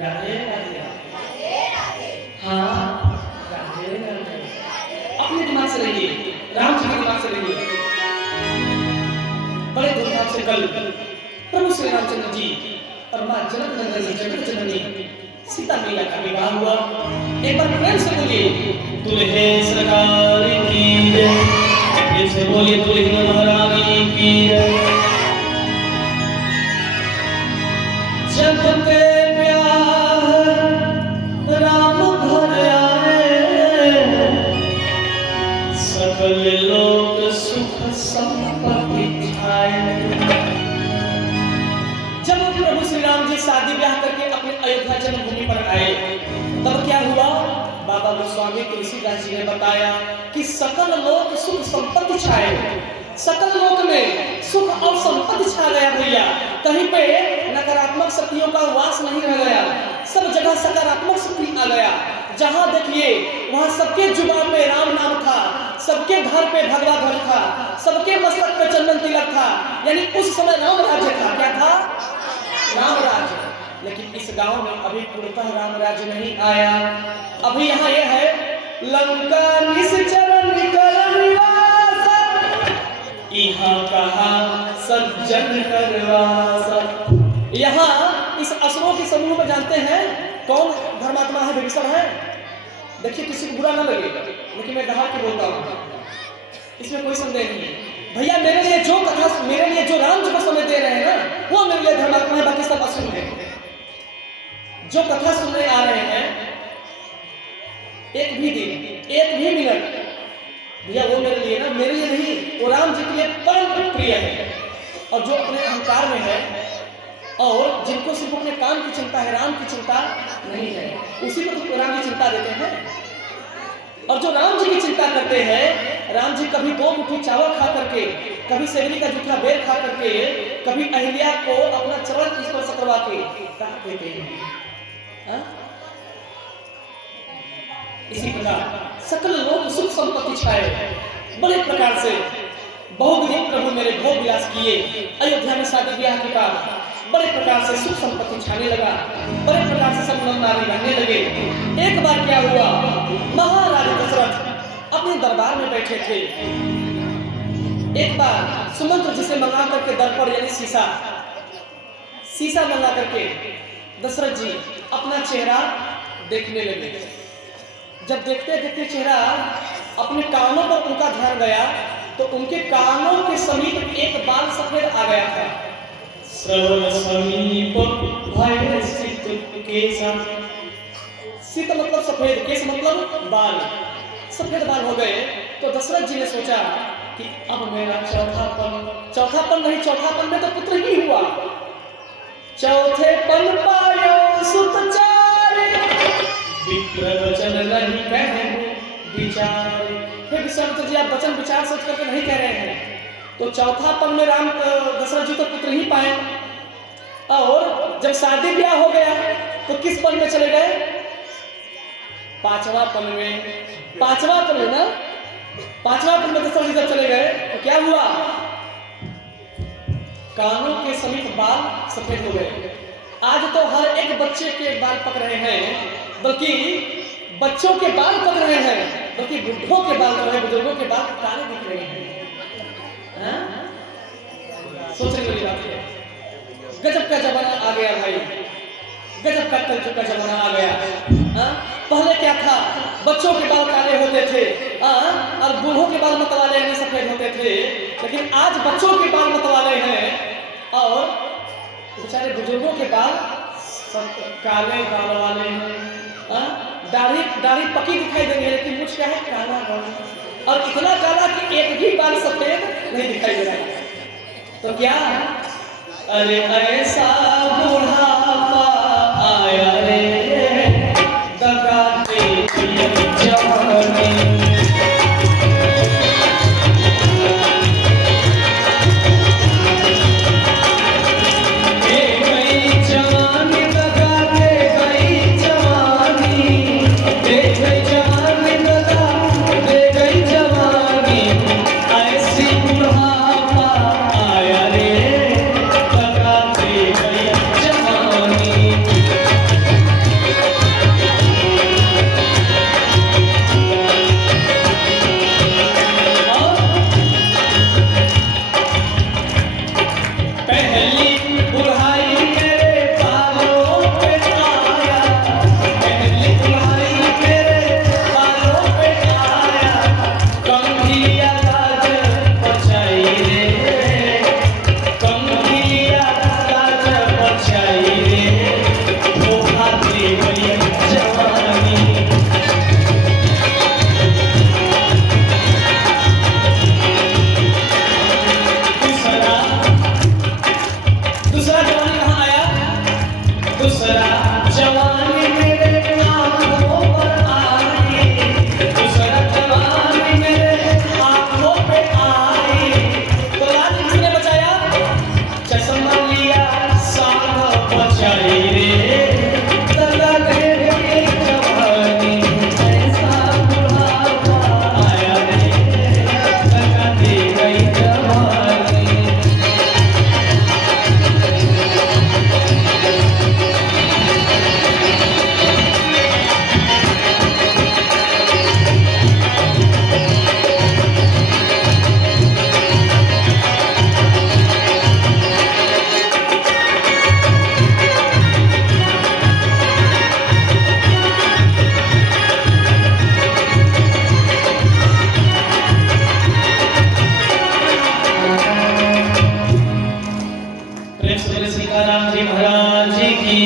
राधे राधे। हाँ राधे राधे। अपने दिमाग से रहिए, राम जी के दिमाग से रहिए। बड़े धूमधाम से कल प्रभु श्री रामचंद्र जी और मां जनक नंदन जगत जननी सीता मैया का विवाह हुआ। एक बार प्रेम से बोलिए दुल्हे सरकार की जय। प्रेम से बोलिए दुल्हन महारानी की जय। जब ते ब्याह राम घर आए, सकल लोक सुख संपत्ति छाए। जब प्रभु श्री राम जी शादी ब्याह करके अपने अयोध्या जन्मभूमि पर आए, तब क्या हुआ? बाबा गोस्वामी तुलसीदास जी ने बताया कि सकल लोक सुख संपत्ति छाए। सकल लोक में सुख और संपत्ति छा गया भैया। कहीं पे नकारात्मक शक्तियों का वास नहीं रह गया, सब जगह सकारात्मक शक्ति आ गया। जहां देखिए वहां सबके जुबान पे राम नाम था, सबके घर पे भगवा ध्वज था, सबके मस्तक पे चंदन तिलक था। यानी उस समय राम राज्य था। क्या था? राम राज्य। लेकिन इस गांव में अभी पूर्णतः राम राज्य नहीं आया। अभी यहाँ ये है लंका निश्चर निकल निवास, यहाँ कहा सज्जन करवासा। यहाँ इस असुरों के समूह में जानते हैं कौन धर्मात्मा है, विभीषण है। देखिए किसी को बुरा ना लगे, लेकिन मैं कहा कि बोलता हूँ, इसमें कोई संदेह नहीं है भैया। मेरे लिए जो कथा, मेरे लिए जो राम जी को समय दे रहे हैं ना, वो मेरे लिए धर्मात्मा है, बाकी सब असुर है। जो कथा सुनने आ रहे हैं, एक भी दिन, एक भी मिनट भैया वो मेरे लिए ना, मेरे लिए नहीं, वो राम जी के लिए परम प्रिय है। और जो अपने अहंकार में है और जिनको सिर्फ अपने काम की चिंता है, राम की चिंता नहीं है, उसी को तो राम जी चिंता देते हैं। और जो राम जी की चिंता करते हैं, राम जी कभी 2 मुट्ठी चावल खा करके, कभी सेवरी का जूठा बेर खा करके, कभी अहिल्या को अपना चरण स्पर्श करवा के काट देते हैं। इसी प्रकार सकल लोक सुख संपत्ति छाए। बड़े प्रकार से बहुविध प्रभु मेरे भोग विलास किए। अयोध्या में शादी ब्याह के बाद बड़े प्रकार से सुख संपत्ति छाने लगा, बड़े प्रकार से सब नारी रहने लगे। एक बार क्या हुआ, महाराजा दशरथ अपने दरबार में बैठे थे। एक बार सुमंत्र जिसे मंगा करके दर्पण यानी शीशा मंगा करके दशरथ जी अपना चेहरा देखने लगे। जब देखते देखते चेहरा अपने कानों पर उनका ध्यान गया, तो उनके कानों के समीप एक बाल सफेद आ गया था। श्रवण समीप भय सित केसा। सित मतलब सफेद, केस मतलब बाल, सफेद बाल हो गए। तो दशरथ जी ने सोचा कि अब मेरा चौथापन नहीं, चौथापन में तो पुत्र ही हुआ। चौथे पन पायो सुत चारे, विप्र वचन नहीं कहे विचार। हे विश्वामित्र जी, आप वचन विचार सोच करके नहीं कह रहे हैं, तो चौथा पन में राम दशरथ जी तो पुत्र ही पाए। और जब शादी ब्याह हो गया तो किस पन में चले गए? 5वां पन में। 5वां पन में ना, 5वां पन में दशरथ जी जब चले गए तो क्या हुआ? कानों के समीप बाल सफेद हो गए। आज तो हर एक बच्चे के बाल पक रहे हैं, बल्कि बच्चों के बाल पक रहे हैं, बल्कि बुढ़ों के बाल पक रहे, बुजुर्गों के बाल काले दिख रहे हैं। सोचने वाली बात है। गजब का जमाना आ गया भाई, गजब का कलयुग का जमाना आ गया। पहले क्या था, बच्चों के बाल काले होते थे और बूढ़ों के बाल मतवाले यानी सफेद होते थे। लेकिन आज बच्चों के बाल मतवाले हैं और बेचारे बुजुर्गों के बाल सब काले बाल वाले हैं। दाढ़ी पकी दिखाई दे रही है, लेकिन मुझ क्या है, काला बाल, और इतना काला कि एक भी बाल सफेद नहीं दिखाई दे रहा है। तो क्या, अरे ऐसा बुढ़ापा आया रे, दगाते जवानी। ऐसी बुढ़ापा आया रे, दगाते दूसरा जवानी मेरे आंखों पर आई, दूसरा जवानी मेरे आंखों पे आई। तो राज किसने बचाया? चश्मा लिया सांप बचाई रे, लगा दे रे जवानी ऐसा बुढ़ापा आया रे, लगा दे गई जवानी। प्रेम से बोले सीताराम जी महाराज जी की।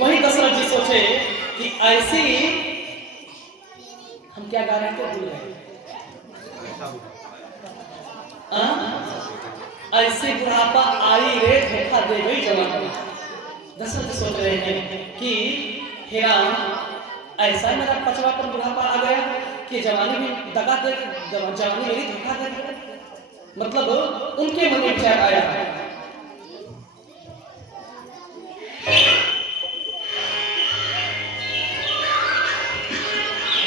वही दशरथ जी सोचे कि ऐसी हम क्या गा रहे थे, भूल गए। ऐसी बुढ़ापा आई रे, धोखा दे गई जवानी। दशरथ सोच रहे हैं कि हे राम, ऐसा मेरा पचवापन बुढ़ापा आ गया कि जवानी भी दगा दे, जवानी मेरी धोखा दे गई। मतलब उनके मन में विचार आया।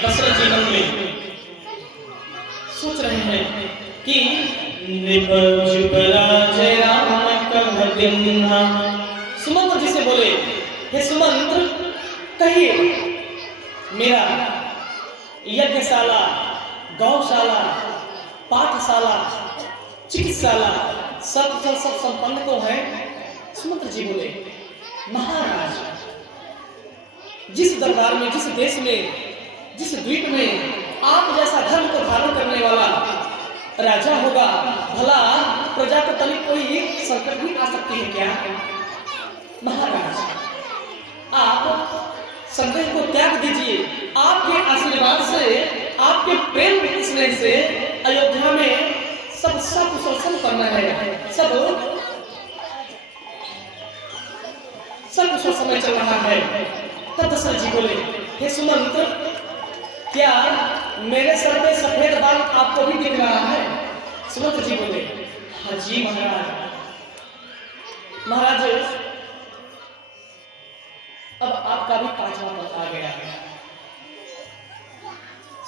दशरथ जी मन में सोच रहे हैं कि निपज पराजय राम कह दिन्हा। सुमंत्र जी से बोले, हे सुमंत्र, कहिए मेरा यज्ञशाला, गौशाला, पाठशाला, चिकित्साला सब संपन्न तो है। सुमंत्र जी बोले, महाराज, जिस दरबार में, जिस देश में, जिस द्वीप में आप जैसा धर्म को धारण करने वाला राजा होगा, भला प्रजा को तनिक कोई संकट भी आ सकती है क्या? महाराज, आप संदेह को त्याग दीजिए। आपके आशीर्वाद से, आपके प्रेम स्नेह से अयोध्या में सब कुशल करना है। सब कुशल समय चल रहा है। तब दशरथ जी बोले, हे सुमंत्र, क्या मेरे सर पे सफेद बाल आपको भी दिख रहा है? सुमंत्र जी बोले, हाँ जी महाराज। महाराज, अब आपका भी 5वां पद आ गया है।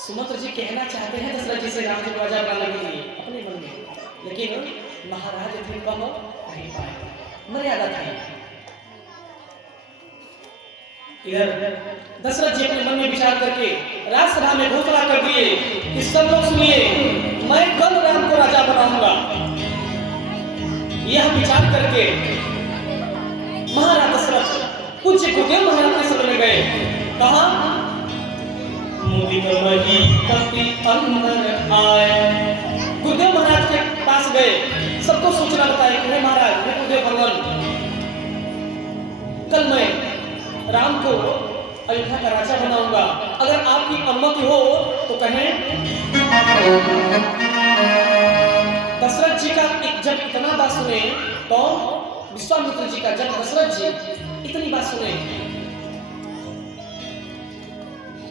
सुमंत्र जी कहना चाहते हैं दशरथ जी से राम जी को राजा बनाने के लिए अपने मन में, लेकिन महाराज थे, कह नहीं पाए, मर्यादा थी। इधर दशरथ जी अपने मन में विचार करके राजसभा में घोषणा कर दिए कि सब लोग सुनिए, मैं कल राम को राजा बनाऊंगा। यह विचार करके महाराज दशरथ पूज्य गुरुदेव महाराज के शरण में गए। कहा, मुदित मही कपि अंदर आए। गुरुदेव महाराज के पास गए, सबको सूचना बताई कि महाराज, हे गुरुदेव भगवान, कल मैं राम को अयोध्या का राजा बनाऊंगा, अगर आपकी अनुमति हो तो कहें। दशरथ जी का जब इतना बात सुने तो विश्वामित्र जी का, जब दशरथ जी इतनी बात सुने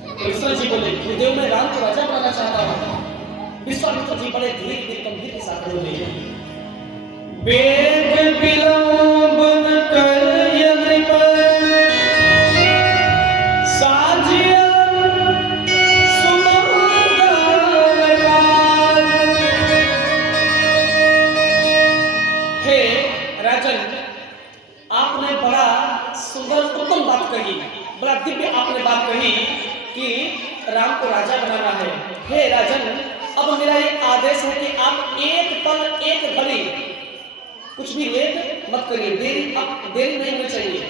तो दशरथ जी बोले, गुरुदेव मैं राम को राजा बनाना चाहता हूं। विश्वामित्र जी बड़े धीरे धीरे गंभीर के साथ बोले, वेद विलोपन कर बड़ा दिव्य आपने बात कही कि राम को राजा बनाना है। हे राजन, अब मेरा ये आदेश है कि आप एक पल एक घड़ी कुछ भी लेट मत करिए, देरी नहीं होनी चाहिए।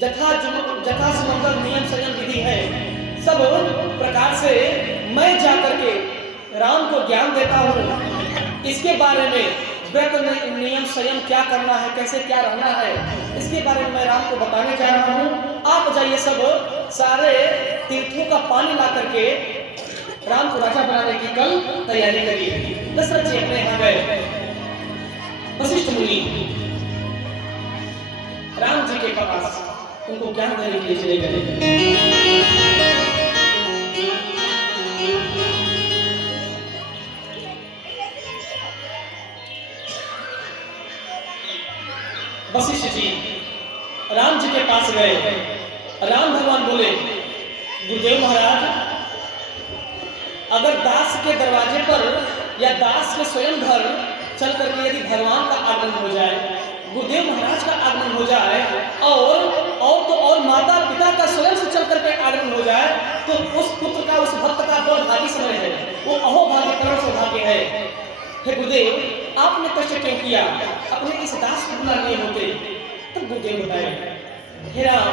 जथा सुमंगल नियम संयम विधि है, सब प्रकार से मैं जाकर के राम को ज्ञान देता हूँ। इसके बारे में व्रत नियम संयम क्या करना है, कैसे क्या रहना है, इसके बारे में मैं राम को बताने जा रहा हूँ। आप जाइए, सब सारे तीर्थों का पानी ला करके राम को राजा बनाने की कल तैयारी करिए। दशरथ जी अपने यहाँ गए। वशिष्ठ मुनि राम जी के के पास उनको ज्ञान देने के लिए चले गए। वशिष्ठ जी राम जी के पास गए। राम भगवान बोले, गुरुदेव महाराज, अगर दास के दरवाजे पर या दास के स्वयं घर चल करके यदि भगवान का आगमन हो जाए, गुरुदेव महाराज का आगमन हो जाए और माता पिता का स्वयं से चल करके आगमन हो जाए, तो उस पुत्र का, उस भक्त का बहुत भागी समय है, वो अहोभाग्य करोड़ सौभाग्य है। हे गुरुदेव, आपने कष्ट क्यों किया? अपने इस दास को बुला लिए होते। तब गुरुदेव बताए, हे राम,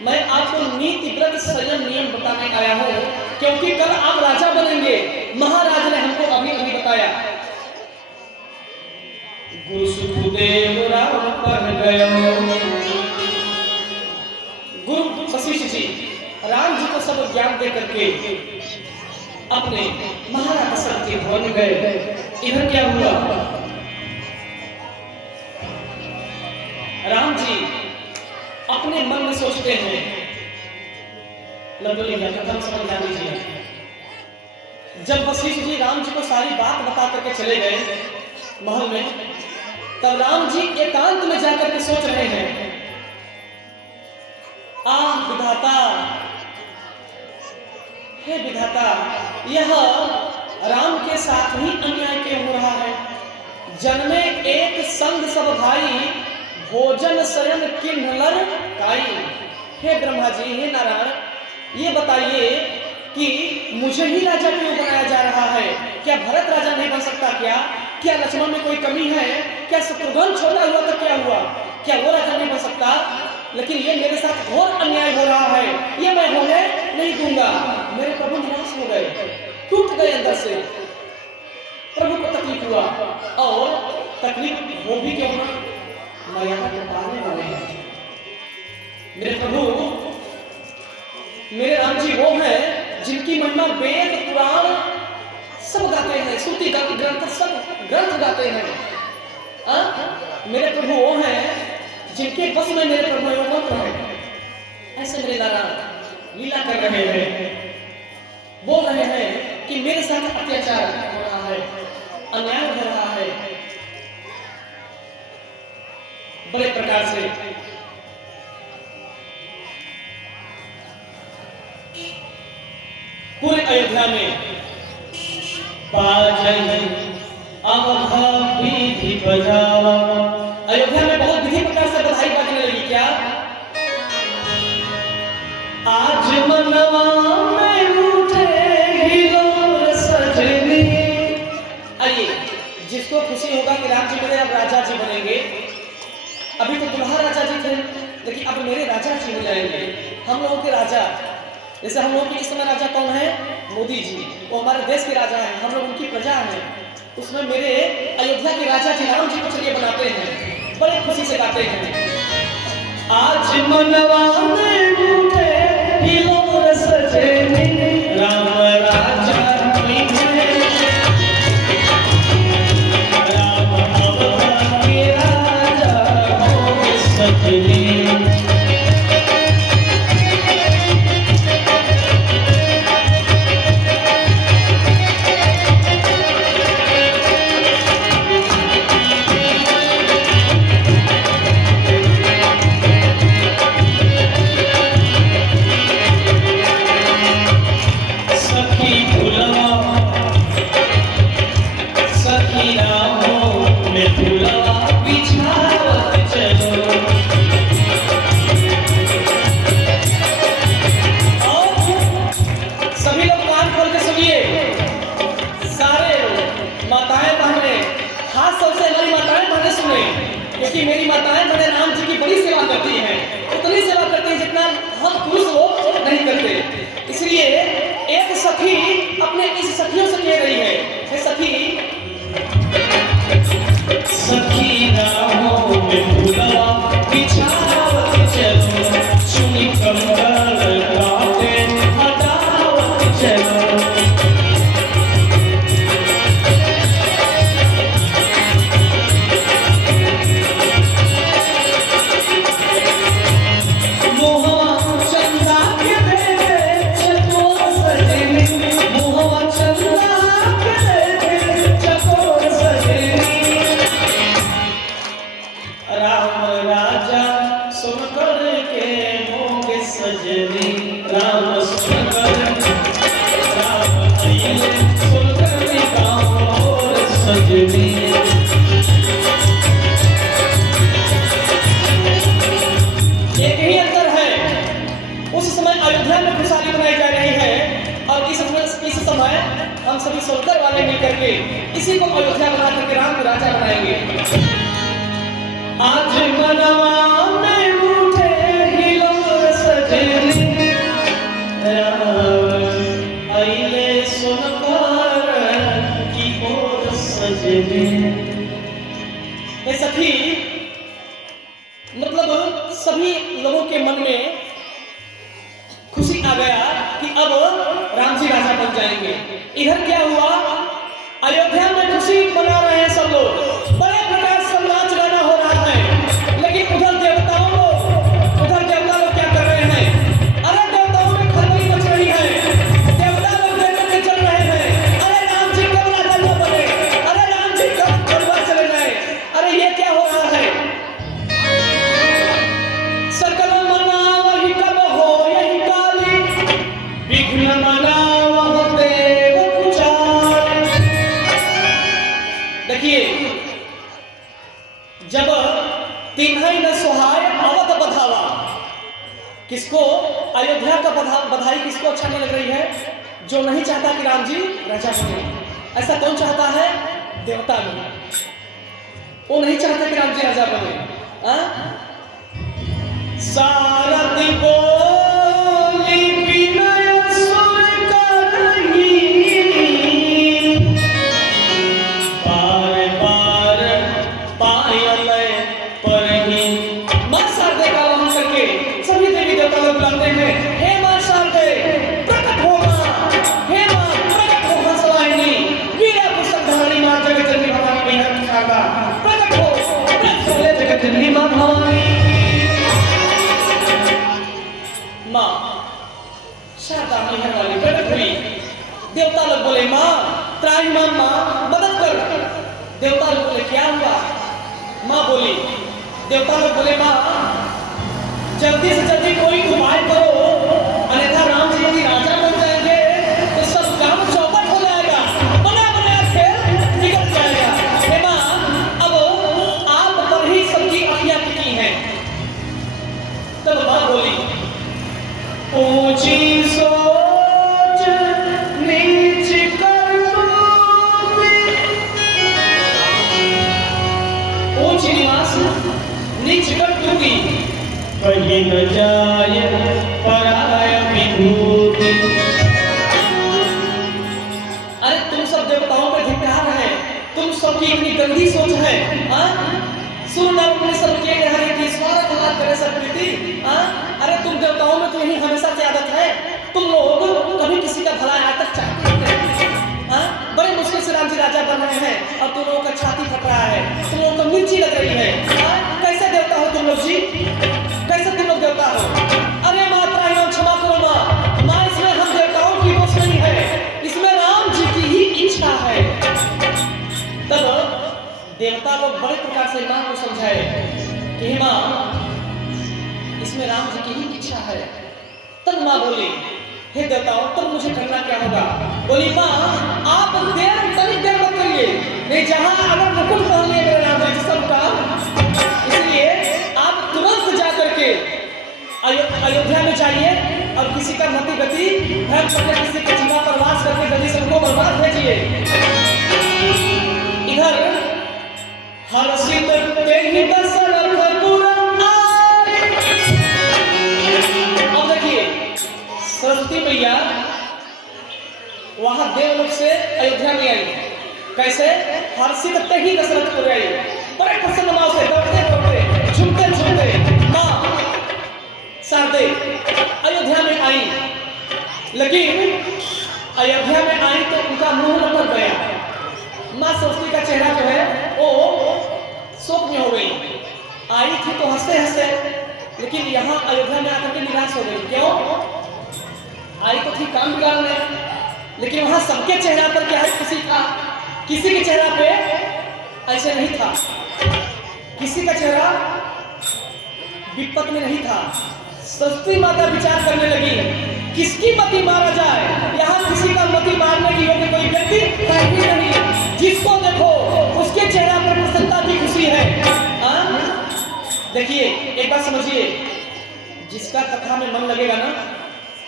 मैं आपको नीति व्रत संयम नियम बताने आया हूँ, क्योंकि कल आप राजा बनेंगे। महाराज ने हमको अभी अभी बताया। गुरु सुखदेव राम पर गयो। गुरु वशिष्ठ जी राम जी को सब ज्ञान दे करके अपने महाराज दशरथ के भवन गए। इधर क्या हुआ? राम जी अपने मन में सोचते हैं, कथन समझ आ लीजिए। जब वशिष्ठ जी राम जी को सारी बात बता करके चले गए महल में, तब राम जी एकांत में जाकर के सोच रहे हैं, आह विधाता, हे विधाता, यह राम के साथ ही अन्याय क्यों हो रहा है? जन्मे एक संग सब भाई, भोजन शयन किन्नर काई। हे ब्रह्मा जी, हे नारायण, ये बताइए कि मुझे ही राजा क्यों बनाया जा रहा है? क्या भरत राजा नहीं बन सकता क्या? क्या लक्ष्मण में कोई कमी है? क्या शत्रुघ्न छोटा हुआ तो क्या हुआ? क्या वो राजा नहीं बन सकता? लेकिन ये मेरे साथ घोर अन्याय हो रहा है, ये मैं होने नहीं दूंगा। मेरे प्रभु निराश हो गए, टूट गए अंदर से। प्रभु को तकलीफ हुआ, और तकलीफ हो भी क्यों ना, मर्यादा को पालने वाले हैं। मेरे प्रभु, मेरे राम जी वो हैं जिनकी महिमा वेद पुराण सब गाते हैं, श्रुति ग्रंथ सब ग्रंथ गाते हैं। मेरे प्रभु वो हैं जिनके बस में मेरे प्रभु मंत्र है। ऐसे मेरे नारायण लीला कर रहे हैं, बोल रहे हैं कि मेरे साथ अत्याचार हो रहा है, अन्याय हो रहा है। बड़े प्रकार से पूरे अयोध्या में विधि बजावा। अयोध्या में बहुत विधि प्रकार से बधाई बाजने लगी। क्या आज मनवा में उठे हिलोर सजनी। आइए, जिसको खुशी होगा कि राम जी मेरे अब राजा जी बनेंगे। अभी तो दुल्हा राजा जी थे, लेकिन अब मेरे राजा जी हो जाएंगे, हम लोगों के राजा। जैसे हम लोग के इस समय राजा कौन है? मोदी जी, वो हमारे देश के राजा हैं, हम लोग उनकी प्रजा हैं। उसमें मेरे अयोध्या के राजा जी राम जी को चलिए बनाते हैं, बड़े खुशी से गाते हैं। आज मनवा में उठे हिलोर सजनी, राम राजा राम अवध के राजा हो सजनी। क्योंकि मेरी माताएं मेरे राम जी की बड़ी सेवा करती हैं, उतनी सेवा करती हैं जितना हम पुरुष लोग नहीं करते। इसलिए एक सखी अपने इस सखियों से कह रही है, हे सखी, सखी राहों में फूला बिछावत चलो, सुनी कंबल काटे हटावत चलो। अयोध्या बना करके राम को राजा बनाएंगे। आज मनवा में उठे हिलोर सजनी, राम आइले सोनकार की ओर सजनी। हे सखी, मतलब सभी लोगों के मन में खुशी आ गया कि अब राम जी राजा बन जाएंगे। इधर क्या हुआ, अयोध्या में खुशी मना रहे हैं सब लोग, बड़े प्रकार से नाच गाना हो रहा है। लेकिन उधर देवता लोग क्या कर रहे हैं, अरे देवताओं में खलबली मच रही है। देवता लोग देवता के चल रहे हैं, अरे राम जी कब राजा न बने, अरे राम जी कब बनवास चले जाए। अरे ये क्या हो रहा है, सकल मना वही कब हो यही काली, विघ्न मना वह देव कुचाल। देखिए, जब तिन्हई न सुहाय अवध बधावा, किसको अयोध्या का बधाई किसको अच्छा नहीं लग रही है? जो नहीं चाहता कि राम जी राजा बने। ऐसा कौन चाहता है? देवता लोग, वो नहीं चाहते कि राम जी राजा बने। सारथी बोली विनय सुर करही, बार बार पायल परही। मां शारदे का आह्वान करके सभी देवी देवता लोग बुलाते हैं, हे मां शारदे प्रकट हो मां, हे मां प्रकट हो मां सवाहिनी, वीरा पुस्तक धारणी मां जगत जननी भवानी मैहर शारदा प्रकट हो, प्रकट हो जगत जननी मां भवानी। मां शारदा मैहर वाली प्रकट हुई। देवता लोग बोले मां त्राहिमाम मां मदद कर। देवता लोग बोले क्या हुआ? मां बोली, देवता लोग बोले मां जल्दी से जल्दी कोई उपाय करो, अन्यथा राम जी यदि राजा बन जाएंगे तो सब काम चौपट हो जाएगा, बना बनाया खेल निकल जाएगा। हे मां, अब आप पर ही सबकी आज्ञा टिकी है। तब मां बोली, ऊंची सोच नीच करतूती, ऊंच निवास नीच करतूती, कहीं न जाए पराय विभूति। अरे तुम सब देवताओं पे धिक्कार है, तुम सबकी इतनी गंदी सोच है। सूर्य सब किए हैं कि स्वार्थ लाभ करे सब प्रीति। अरे तुम देवताओं में तो यही हमेशा से आदत है, तुम लोग कभी किसी का भला आज तक चाहते हैं। बड़े मुश्किल से राम जी राजा बन रहे हैं और तुम लोगों का छाती फट रहा है, तुम लोगों को मिर्ची लग रही है। कैसे देवता हो तुम लोग जी, कैसे तुम लोग देवता हो? अरे मात्रा ही क्षमा करो मां, मां इसमें हम देवताओं की दोष नहीं है, इसमें राम जी की ही इच्छा है। तब देवता लोग बड़े प्रकार से मां को समझाए कि मां इसमें राम जी की ही इच्छा है। तब मां बोली, हे देवताओं तब मुझे करना क्या होगा? बोली मां आप तनिक देर मत करिए, नहीं जहां अगर मुकुट पहन लिए मेरे राम जी सब काम, इसलिए आप तुरंत जा करके अयोध्या में जाइए और किसी का मति गति धर्म करके किसी के जीवा पर वास करके जल्दी से उनको बर्बाद भेजिए। इधर हर्षित तेहि दशरथ पुर आए। अब देखिए सरस्वती मैया वहां देवलोक से अयोध्या में आई। कैसे? हर्षित तेहि दशरथ पुर आई, बड़े प्रसन्न मां से दौड़ते दौड़ते झूमते झूमते मां शारदे अयोध्या में आई। लेकिन अयोध्या में आई तो उनका मुंह लटक गया। मां सरस्वती का चेहरा जो है वो शोक में हो गई। आई थी तो हंसते हंसते, लेकिन यहाँ अयोध्या में आकर के निराश हो गई। क्यों? आई तो थी काम बिगाड़ने, लेकिन वहां सबके चेहरा पर क्या है, खुशी था। किसी के चेहरा पे ऐसे नहीं था, किसी का चेहरा विपत में नहीं था। सरस्वती माता विचार करने लगी किसकी मति मारा जाए। यहाँ किसी का मति मारने की योग्य कोई व्यक्ति है ही नहीं। जिसको देखो उसके चेहरा पर प्रसन्नता की खुशी है। देखिए एक बात समझिए, जिसका कथा में मन लगेगा ना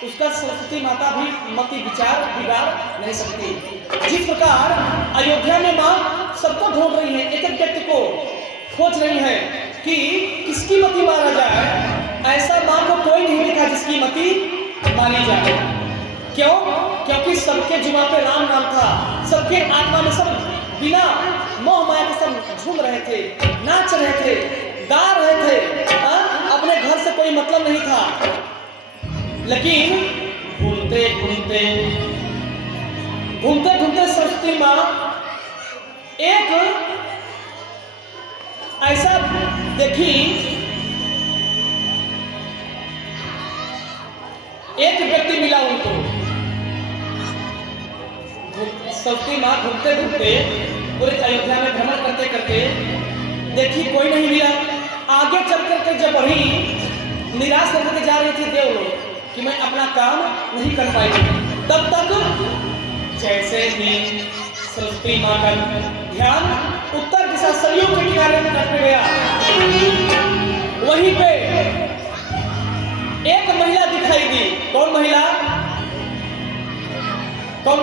उसका सरस्वती माता भी मति विचार बिगाड़ नहीं सकती। जिस प्रकार अयोध्या में मां सबको ढूंढ रही हैं, एक एक व्यक्ति को खोज रही हैं कि किसकी मति मारा जाए। ऐसा मां को कोई नहीं दिखा जिसकी मति मारी जाए। क्यों? क्योंकि सबके जुबान पे राम नाम था, सबके आत्मा में सब बिना मोह माया के सब झूम रहे थे, नाच रहे थे, गा रहे थे। अपने घर से कोई मतलब नहीं था। लेकिन घूमते घूमते घूमते घूमते सरस्वती माँ एक ऐसा देखी, एक व्यक्ति मिला उनको। सरस्वती माँ घूमते घूमते पूरे अयोध्या में भ्रमण करते करते देखी कोई नहीं मिला। आगे चल करके जब बढ़ी, निराश होकर के जा रही थी देवलोक कि मैं अपना काम नहीं कर पाई, तब तक जैसे ही सरस्वती माँ का ध्यान उत्तर दिशा सरयू के किनारे में रख गया, वहीं पे एक महिला दिखाई दी। कौन महिला? कौन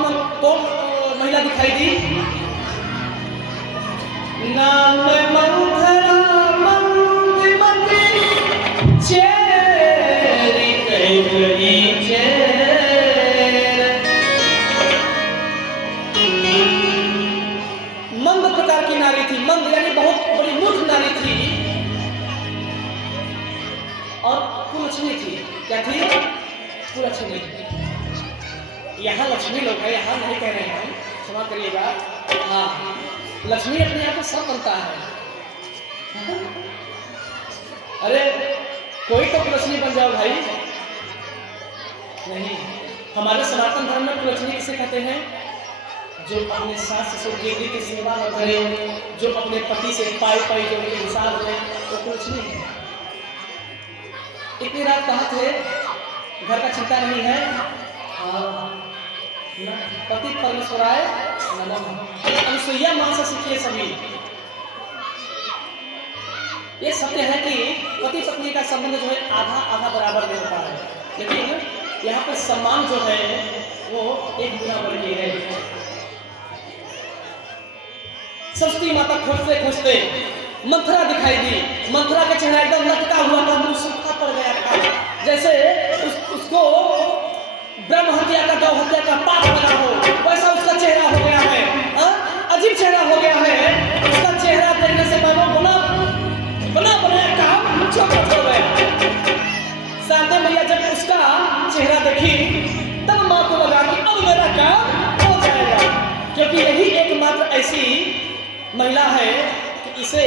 महिला दिखाई दी? नाम मंथरा मंदिमती चेरी कई चेर। मंद प्रकार की नारी थी, मंद यानी बहुत बड़ी मूर्ख नारी थी और कुलक्षणी थी। क्या थी? कुलक्षणी। यहाँ लक्ष्मी लोग है, यहाँ नहीं कह रहे हैं, क्षमा करिएगा। हाँ, लक्ष्मी अपने आप को सब बनता है। अरे कोई तो कुलक्षणी बन जाओ भाई। नहीं, हमारे सनातन धर्म में कुलक्षणी किसे कहते हैं? जो अपने सास ससुर की सेवा न करे, जो अपने पति से पाई जो हिसाब है, वो कुलक्षणी है। इतनी रात कहाँ थे? घर का चिंता नहीं है। पति परमेश्वराय नमः। अनुसुईया मां से सीखिए सभी। ये सत्य है कि पति पत्नी का संबंध जो है आधा आधा बराबर में होता है, लेकिन यहाँ पर सम्मान जो है वो एक गुना बढ़ गई है। सरस्वती माता खोजते खोजते मंथरा दिखाई दी। मंथरा का चेहरा एकदम लटका हुआ था, मुंह सूखा पड़ गया था, जैसे उसको ब्रह्म हत्या का गौ हत्या का पाप लगा हो, वैसा उसका चेहरा हो गया है। अजीब चेहरा हो गया है। उसका चेहरा देखने से मानो बनाया काम चौपट हो गया। शारदा मैया जब उसका चेहरा देखी, तब माँ को लगा कि अब मेरा काम हो जाएगा, क्योंकि यही एकमात्र ऐसी महिला है कि इसे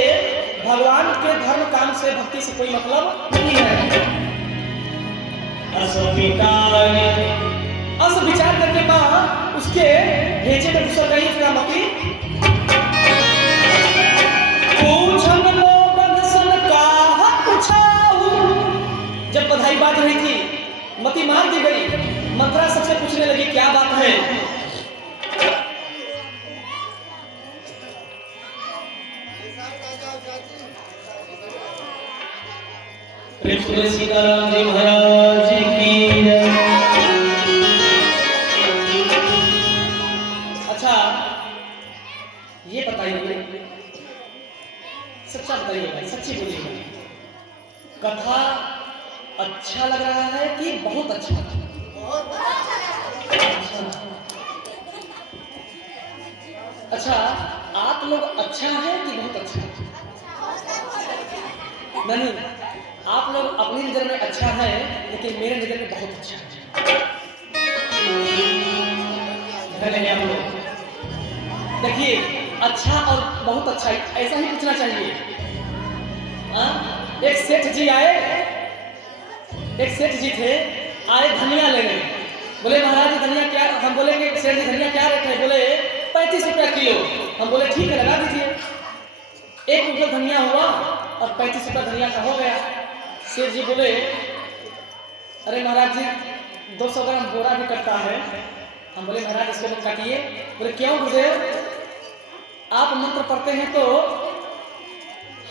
भगवान के धर्म काम से, भक्ति से कोई मतलब नहीं है। अस विचार करके मां उसके भेजे में घुस गई। मती जब बधाई बात रही थी, मती मार दी गई। मंथरा सबसे पूछने लगी क्या बात है। सीताराम जी महाराज की। अच्छा ये बताइए, सच्चा बताइएगा, सच्ची बोलिएगा, कथा अच्छा लग रहा है कि बहुत अच्छा? अच्छा, आप लोग अच्छा है कि बहुत अच्छा? नहीं, आप लोग अपनी नजर में अच्छा है, लेकिन मेरे नजर में बहुत अच्छा है। देखिए, अच्छा और बहुत अच्छा ऐसा ही पूछना चाहिए। एक सेठ जी आए, एक सेठ जी थे, आए धनिया लेने। बोले महाराज धनिया क्या? हम बोले कि सेठ जी धनिया क्या रेट है? बोले 35 रुपया किलो। हम बोले ठीक है, लगा दीजिए। 1 कुंटल धनिया हुआ और 35 रुपया धनिया का हो गया। सेठ जी बोले अरे महाराज जी 200 ग्राम बोरा भी कटता है। हम बोले महाराज इसको मत काटिए। बोले क्यों गुरुदेव? आप मंत्र पढ़ते हैं तो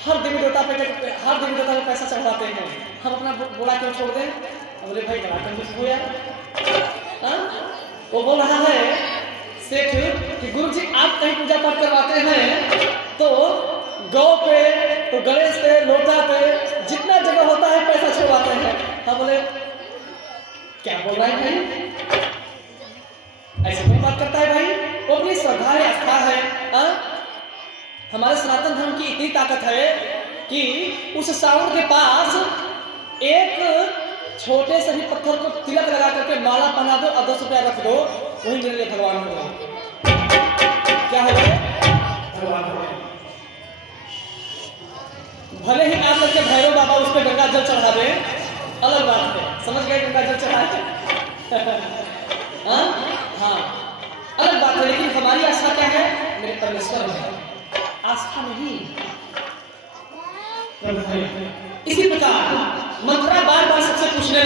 हर देवी देवता पे पैसा चढ़ाते हैं, हम अपना बोरा क्यों छोड़ दें? बोले भाई बड़ा कंजूस हो यार। वो बोल रहा है सेठ कि गुरुजी आप कहीं पूजा पाठ करवाते हैं तो गौ पे, तो गणेश पे, लोटा पे, जितना जगह होता है पैसा छुड़वाते हैं। हम बोले क्या बोल रहा है भाई, ऐसे कौन बात करता है भाई? वो अपनी श्रद्धा है, आस्था है। हमारे सनातन धर्म की इतनी ताकत है कि उस साउंड के पास एक छोटे से भी पत्थर को तिलक लगा करके माला पहना दो और 10 रुपया रख दो, वही मेरे लिए भगवान हो गए। क्या हो गए? भगवान हो गए। भले ही आप लोग के भैरव बाबा उस पर गंगा जल चढ़ा दे, अलग बात है, समझ गए? गंगा जल चढ़ा हाँ अलग बात है, लेकिन हमारी आस्था क्या है? मेरे परमेश्वर है, आस्था नहीं। इसी प्रकार मंथरा बार बार सबसे पूछने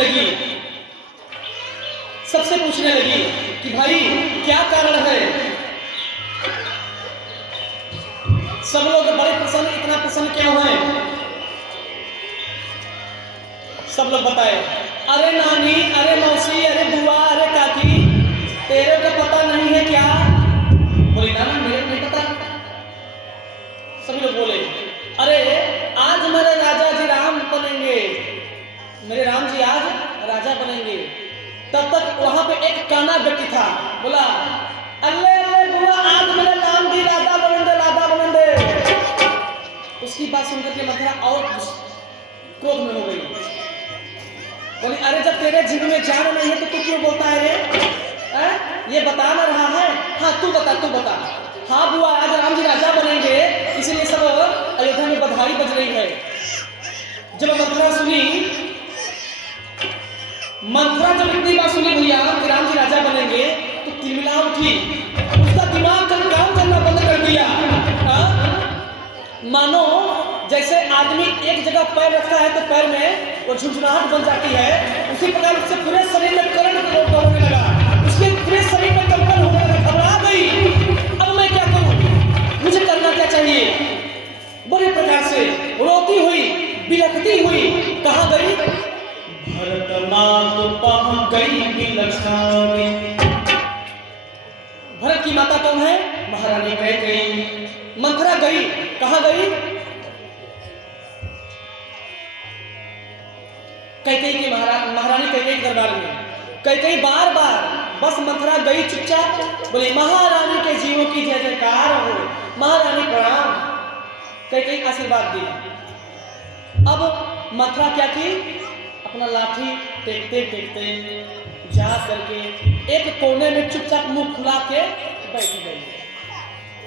लगी कि भाई क्या कारण है? सब लोग बड़े प्रसन्न, इतना प्रसन्न क्यों है? सब लोग बताए, अरे नानी, अरे मौसी, अरे बुआ, अरे काकी, तेरे को पता नहीं है क्या? बोली ना मेरे को नहीं पता। सभी लोग बोले, अरे आज मेरे राजा जी राम बनेंगे, मेरे राम जी आज राजा बनेंगे। तब तक वहां पे एक काना व्यक्ति था, बोला, अरे बुआ आज मेरे राम जी राजा बनेंगे, राजा बनेंगे। उसकी बात सुनकर के मंथरा और क्रोध में हो गई। बोली, अरे जब तेरे जीवन में जान नहीं है तो तू क्यों बोलता है रे? ये बता ना रहा है? हाँ तू बता। हाँ बुआ आज राम जी राजा बनेंगे, इसीलिए सब अयोध्या में बधाई बज रही है। जब मंथरा जब इतनी बात सुनी भैया कि राम जी राजा बनेंगे, तो तिलमिला उठी, उसका दिमाग का काम करना बंद कर दिया। मानो जैसे आदमी एक जगह पैर रखता है तो पैर में वो झुंझुनाहट बन जाती है, उसी प्रकार उसके पूरे शरीर में करंट दौड़ने लगा, उसके पूरे शरीर में कंपन होने लगा, घबरा गई। अब मैं क्या करूं? मुझे करना क्या चाहिए? बड़े प्रकार से रोती हुई, बिलखती हुई कहां गई? भरत मात पहुंच गई विलक्षणी। भरत की माता कौन है? महारानी कैकेयी। मंथरा गई, कहां गई? कैकेयी की महारानी कैकेयी के दरबार में। कैकेयी बार बार, बस मंथरा गई चुपचाप, बोले महारानी के जीवों की जय जयकार हो, महारानी प्रणाम। कैकेयी आशीर्वाद दी। अब मंथरा क्या की? अपना लाठी टेकते जा करके एक कोने में चुपचाप मुंह खुला के बैठ गई।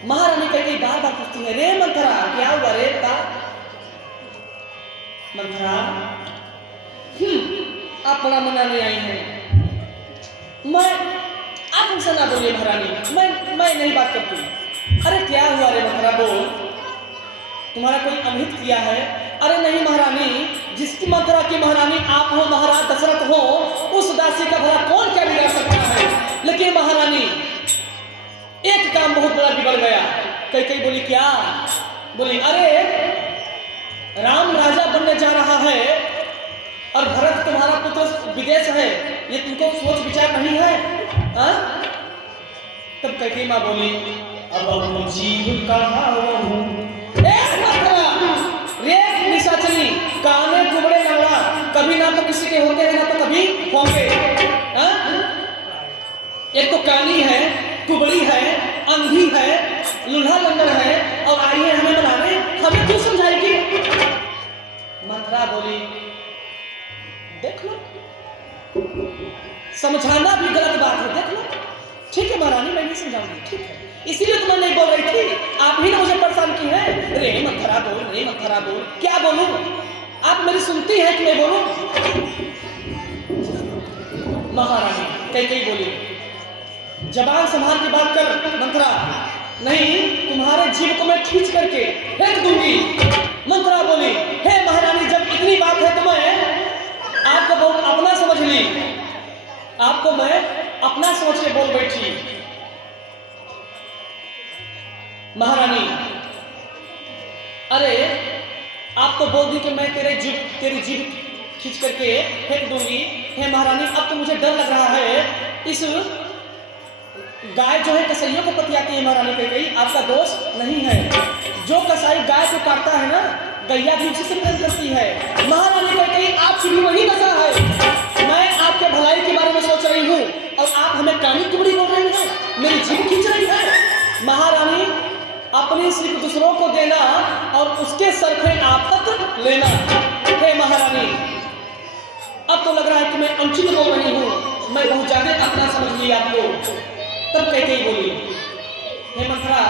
महारानी कैकेयी बार बार पूछती है, रे मंथरा क्या हुआ रे? बता। मंथरा आप बड़ा मनाने आई हैं, आप हमसे ना बोलिए महारानी, मैं नहीं बात करती। अरे क्या हुआ रे मंथरा, बोल, तुम्हारा कोई अमृत किया है? अरे नहीं महारानी, जिसकी मंथरा की महारानी आप हो, महाराज दशरथ हो, उस दासी का भला कौन क्या बिगाड़ सकता है? लेकिन महारानी एक काम बहुत बड़ा बिगड़ गया। कैकेयी बोली, क्या? बोली, अरे राम राजा बनने जा रहा है और भरत तुम्हारा पुत्र विदेश है, ये तुमको सोच विचार नहीं है? तब कैकेयी मां बोली, अब जीव कहाँ रहूं? रे निशाचरी, काने कुबड़े लंगड़ा, कभी ना तो किसी के होते हैं ना तो कभी होंगे। एक तो कानी है, कुबड़ी है, अंधी है, लूल्हा लंगड़ है, और आई है हमें बनाने, हमें क्यों समझाएगी? मंथरा बोली, देख लो, समझाना भी गलत बात है, देख लो। ठीक है महारानी, मैं नहीं समझाऊंगी, ठीक है, इसीलिए तो मैं नहीं बोल रही थी, आप ही ने मुझे परेशान की है। रे मंथरा बोल, रे मंथरा बोल, क्या बोलूं? आप मेरी सुनती है कि मैं बोलूं? महारानी कैकेयी बोली, जबान संभाल के बात कर मंथरा, नहीं तुम्हारे जीव को मैं खींच करके फेंक दूंगी। मंथरा बोली, हे महारानी जब इतनी बात है तो मैं आपको बहुत अपना समझ ली, आपको मैं अपना समझ के बोल बैठी। महारानी, अरे आप तो बोल दी कि मैं तेरी जीभ खींच करके फेंक दूंगी। हे महारानी, अब तो मुझे डर लग रहा है, इस गाय जो है कसाईयों को पतियाती है महारानी कैकेयी, आपका दोष नहीं है। जो कसाई गाय को काटता है ना, गैया भी उसी से प्रेम करती है। महारानी कैकेयी आपकी भी वही दशा है। मैं आपके भलाई के बारे में सोच रही हूँ और आप हमें कानी टुकड़ी बोल रही हैं, मेरी जीभ खींच रही है। महारानी, अपनी सिर्फ दूसरों को देना और उसके सर पे आप तक लेना। हे महारानी, अब तो लग रहा है कि मैं अनुचित बोल रही हूँ, मैं बहुत ज्यादा अपना समझ लिया आपको। तब कैकेयी बोली, हे मंथरा,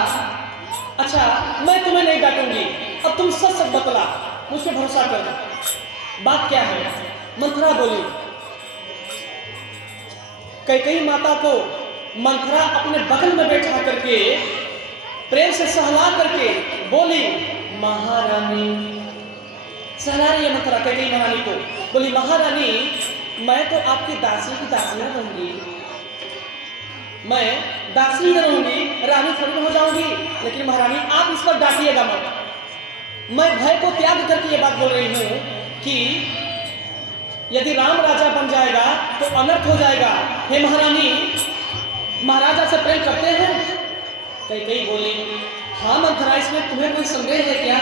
अच्छा मैं तुम्हें नहीं डांटूंगी, अब तुम सच सच बतला, मुझ पे भरोसा कर, बात क्या है। मंथरा बोली। कैकेयी माता को मंथरा अपने बगल में बैठा करके प्रेम से सहला करके बोली, महारानी, सहला रही है मंथरा कैकेयी महारानी को, बोली महारानी, मैं तो आपकी दासी की दासी न रहूंगी, मैं दासी न रहूंगी, रानी थोड़ी हो जाऊंगी, लेकिन महारानी आप इस पर डांटिएगा मत। मैं भय को त्याग करके ये बात बोल रही हूँ कि यदि राम राजा बन जाएगा तो अनर्थ हो जाएगा। हे महारानी, महाराजा से प्रेम करते हैं? कैकेयी बोली, हाँ मंथरा, इसमें तुम्हें कोई संदेह है क्या?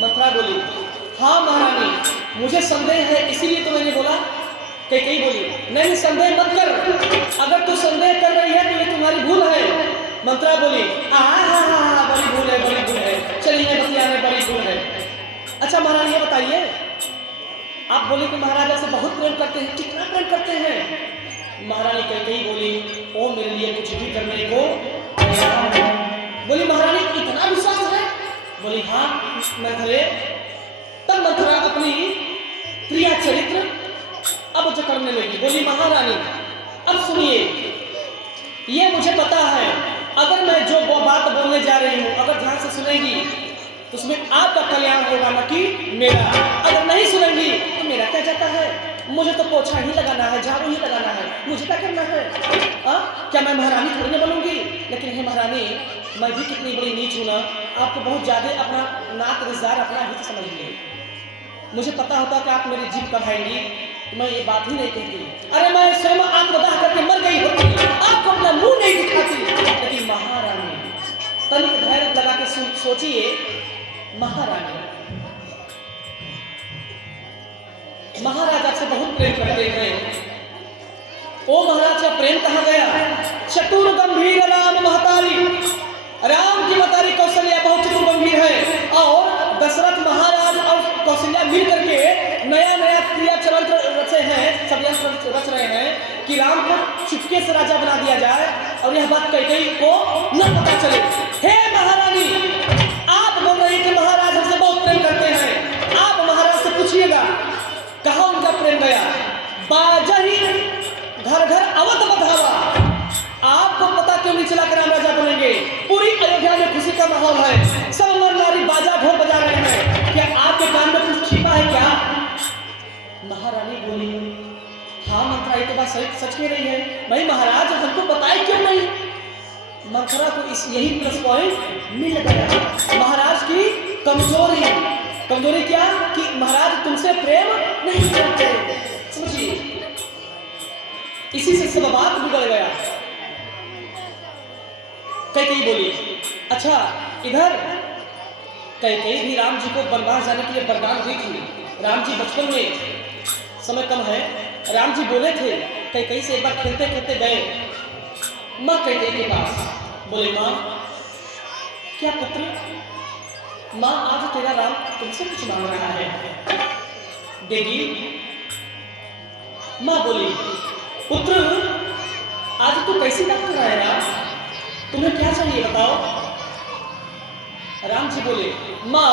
मंथरा बोली, हाँ महारानी, मुझे संदेह है, इसीलिए तो मैंने बोला। कैकेयी बोली, नहीं संदेह मत कर, अगर तू संदेह कर रही है तो ये तुम्हारी भूल है। मंथरा बोली, बड़ी भूल है, बड़ी भूल है, चलिए बतिया में बड़ी भूल है। अच्छा महारानी ये बताइए, आप बोले कि महाराजा से बहुत प्रेम करते हैं, कितना प्रेम करते हैं? महारानी कैकेयी बोली, ओ मेरे लिए कुछ भी करने को तैयार है। बोली महारानी, इतना विश्वास है? बोली हाँ मंथरे। तब मंथरा अपनी प्रिया चरित्र अब जकड़ने लगी। बोली महारानी, अब सुनिए, ये मुझे पता है, अगर मैं जो वो बात बोलने जा रही हूँ अगर ध्यान से सुनेंगी तो उसमें आपका कल्याण होगा, न कि मेरा। अगर नहीं सुनेंगी तो मेरा क्या जाता है, मुझे तो पोछा ही लगाना है, झाड़ू ही लगाना है, मुझे क्या करना है? क्या मैं महारानी थोड़ी ना बनूंगी? लेकिन हे महारानी, मैं भी कितनी बड़ी नीच हूँ ना, आपको बहुत ज्यादा अपना नाक रिश्तेदार अपना हित समझ लिए। मुझे पता होता कि आप मेरी जीभ कढ़ाएंगी तो मैं ये बात ही नहीं कहती। अरे मैं स्वयं आत्मदाह करके मर गई होती, आपको अपना मुंह नहीं दिखाती। लेकिन महारानी, तनिक धैर्य लगा के सोचिए, महारानी, महाराजा से बहुत प्रेम करते हैं। ओ महाराज का प्रेम कहाँ गया? चतुर गंभीर राम महतारी, राम की महतारी कौशल्या बहुत चतुर गंभीर है, और दशरथ महाराज और कौशल्या मिल करके नया नया क्रिया चरित्र रचे हैं, षड्यंत्र रच रहे हैं कि राम को चुपके से राजा बना दिया जाए और यह बात कैकेयी को न पता चले। हे महारानी, आप बोल रहे हैं कि महाराज हमसे बहुत प्रेम करते हैं, आप महाराज से पूछिएगा कहाँ उनका प्रेम गया? बाजा ही घर घर अवध बधावा। आपको पता क्यों नहीं चला कि राम राजा बनेंगे? पूरी अयोध्या में खुशी का माहौल है, सब नर नारी बाजा ढोल बजा रहे हैं। क्या आपके कान में कुछ छिपा है क्या? महारानी बोली, हाँ मंथरा, ये तो बात सच कह रही है। भाई महाराज हमको बताए क्यों नहीं? मंथरा को इस यही प्लस पॉइंट मिल गया। महाराज की कमजोरी क्या कि महाराज तुमसे प्रेम नहीं करते। समझिए, इसी से सब बात बिगड़ गया। कैकेयी बोली, अच्छा इधर कैकेयी भी राम जी को वनवास जाने के लिए वरदान दी थी। राम जी बचपन में, समय कम है, राम जी बोले थे, कैकेयी से एक बार खेलते खेलते गए माँ कैकेयी के पास। बोले माँ, क्या पुत्र, माँ आज तेरा राम तुमसे कुछ मांग रहा है, देगी? माँ बोली, पुत्र आज तू कैसी बात कर रहा है यार, तुम्हें क्या चाहिए बताओ? राम जी बोले, माँ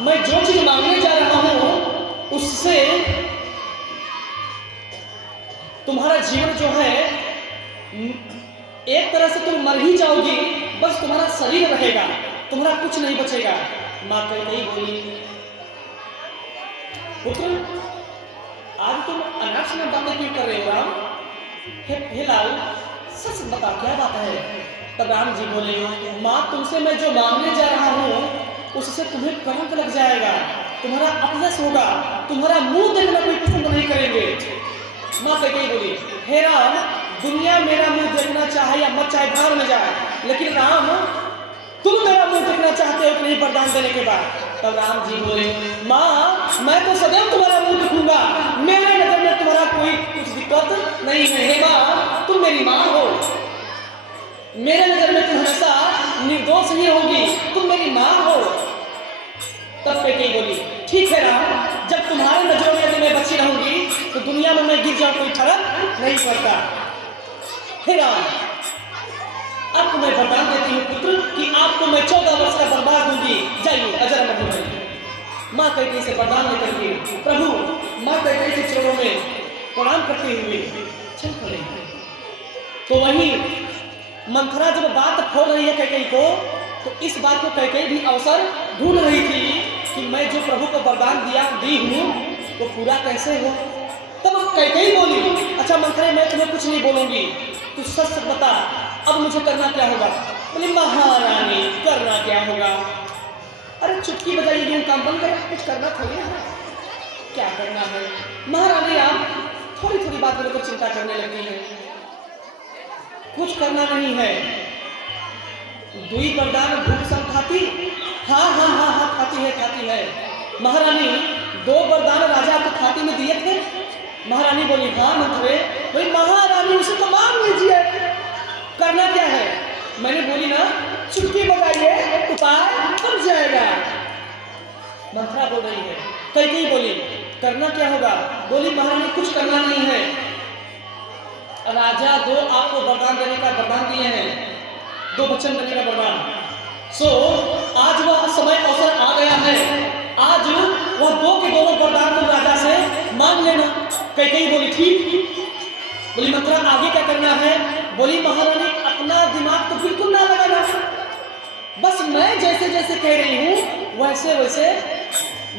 मैं जो चीज मांगने जा रहा हूं उससे तुम्हारा जीवन जो है एक तरह से तुम मर ही जाओगी, बस तुम्हारा शरीर रहेगा, तुम्हारा कुछ नहीं बचेगा। माँ कैकेयी बोली, पुत्र आज तुम अनावश्यक बातें क्यों कर रहे हो राम? हे लाल, सच बता क्या बात है? तब राम जी बोले, माँ तुमसे मैं जो मांगने जा रहा हूँ उससे तुम्हें कलंक लग जाएगा, तुम्हारा अपयश होगा, तुम्हारा मुंह देखना कोई पसंद नहीं करेंगे। माँ कैकेयी बोली, हे राम दुनिया मेरा मुंह देखना चाहे या मत चाहे भाड़ में जाए, लेकिन राम तुम मेरा मुंह देखना चाहते हो कि नहीं वरदान देने के बाद? तब राम जी बोले, माँ मैं तो सदैव तुम्हारा मुंह देखूंगा, मेरे नजर में तुम्हारा कोई कुछ दिक्कत नहीं है। हे माँ, तुम मेरी माँ हो, मेरे नजर में तुम हमेशा निर्दोष ही होगी, तुम मेरी माँ हो। तब कैकेयी बोली, ठीक है राम, जब तुम्हारे नजरों में यदि मैं बची रहूंगी तो दुनिया में मैं गिर जाऊं, कोई फर्क नहीं पड़ता। हे राम, अब तुम्हें वरदान देती हूँ पुत्र कि आपको मैं 14 वर्ष का वनवास दूंगी, जाइए अजर अमर हो जाइए। माँ कैकेयी से वरदान लेकर के प्रभु माँ कैकेयी के चरणों में प्रणाम करते हुए चल पड़े। तो वहीं मंथरा जब बात खोल रही है कैकेयी को, तो इस बात को कैकेयी भी अवसर ढूंढ रही थी कि मैं जो प्रभु को वरदान दी हूँ वो पूरा कैसे हो। तब कैकेयी बोली, अच्छा मंथरा मैं तुम्हें कुछ नहीं बोलूंगी, तू सच सच बता अब मुझे करना क्या होगा। बोली, महारानी करना क्या होगा, अरे चुटकी बजाइए यूं काम बंद कर, कुछ करना थोड़ी है, क्या करना है। महारानी आप थोड़ी थोड़ी बात को लेकर चिंता करने लगती है, कुछ करना नहीं है। दुई वरदान भूख सब खाती, हाँ हाँ हाँ हाँ खाती है। महारानी 2 वरदान राजा को खाती में दिए थे। महारानी बोली, हाँ मंथरे। भाई महारानी उसे तो मांग लीजिए, करना क्या है। मैंने बोली ना चुटकी बजाइए उपाय बन जाएगा। मंथरा बोल रही है। कैकेयी बोली, करना क्या होगा। बोली, महारानी कुछ करना नहीं है, राजा 2 आपको वरदान देने का वरदान दिए हैं, 2 वचन देने का वरदान। सो आज वह समय अवसर आ गया है, आज वह 2 के 2 वरदान तुम राजा से मांग लेना। कैकेयी बोली, ठीक। बोली, मंथरा आगे क्या करना है। बोली, महारानी अपना दिमाग तो बिल्कुल ना लगाना, बस मैं जैसे जैसे कह रही हूँ वैसे वैसे।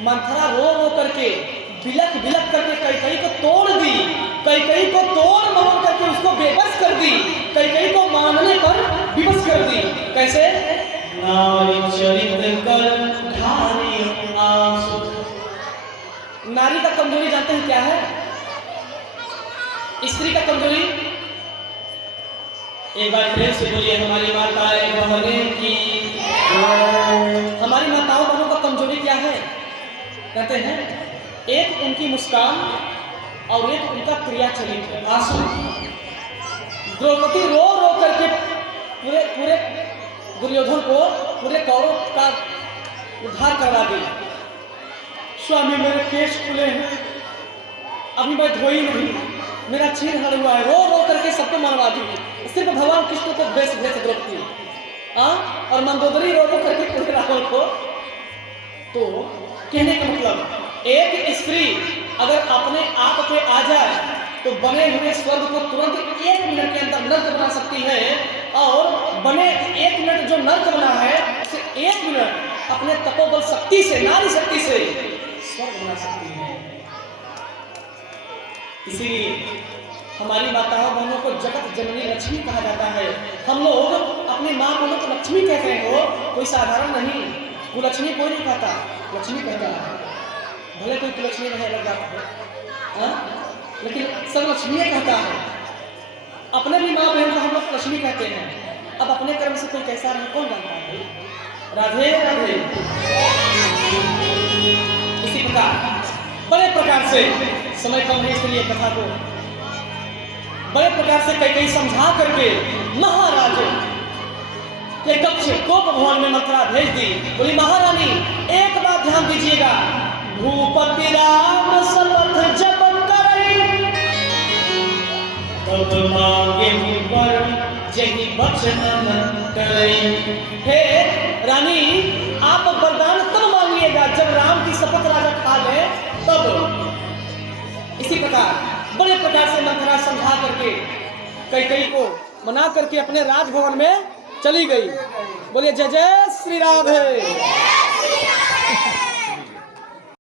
मंथरा रो रो करके बिलख बिलख करके कैकेयी को तोड़ दी, कैकेयी को तोड़ मरोड़ करके उसको बेबस कर दी, कैकेयी को मानने पर विवश कर दी। कैसे। नारी चरित्र कर ढारी आंसू। नारी का कमजोरी जानते हैं क्या है। स्त्री का कमजोरी, एक बार प्रेम से बोलिए, हमारी माताएं बहनें की। हमारी माताओं बहनों का कमजोरी क्या है। कहते हैं एक उनकी मुस्कान और एक उनका क्रिया चरित्र आंसू। द्रौपदी रो रो करके पूरे दुर्योधन को, पूरे कौरव का उद्धार करवा दी। स्वामी मेरे केश खुले हैं, अभी मैं धोई नहीं, मेरा चीर हड़ हुआ है, रो रो करके सबको मरवा दी। सिर्फ भगवान कृष्ण को भेज द्रौपदी, और मंदोदरी रो रो करके पूरे रावण को। तो कहने का मतलब एक स्त्री अगर अपने आप पे आ जाए तो बने हुए स्वर्ग को तुरंत 1 मिनट के अंदर नर्क बना सकती है, और बने 1 मिनट जो नर्क बना है उसे 1 मिनट अपने तपोबल शक्ति से, नारी शक्ति से स्वर्ग बना सकती है। इसीलिए हमारी माताओं बहनों को जगत जननी लक्ष्मी कहा जाता है। हम लोग अपनी माँ बहनों को लक्ष्मी कहते हैं, वो कोई साधारण नहीं, वो लक्ष्मी कोई नहीं कहता, लक्ष्मी कहता है। भले कोई कुलक्ष्मी नहीं लग जाता है, लेकिन सब लक्ष्मी कहता है। अपने भी माँ बहन को हम लोग लक्ष्मी कहते हैं। अब अपने कर्म से कोई कैसा रहे कौन जानता है। राधे राधे। इसी प्रकार बड़े प्रकार से, समय कम है इसलिए कथा को बड़े प्रकार से कैकेयी समझा करके महाराज के कक्ष गोप भवन में मंथरा भेज दी। बोली, महारानी एक बात ध्यान दीजिएगा, भूपति राम शपथ जब करे तब मांगे पर यही वचन करे। हे रानी, आप वरदान तब मांगिएगा जब राम की शपथ राजा खा ले तब। इसी प्रकार बड़े प्रकार से मंथरा समझा करके कैकेयी को मना करके अपने राजभवन में चली गई। बोलिए जय जय श्री राधे।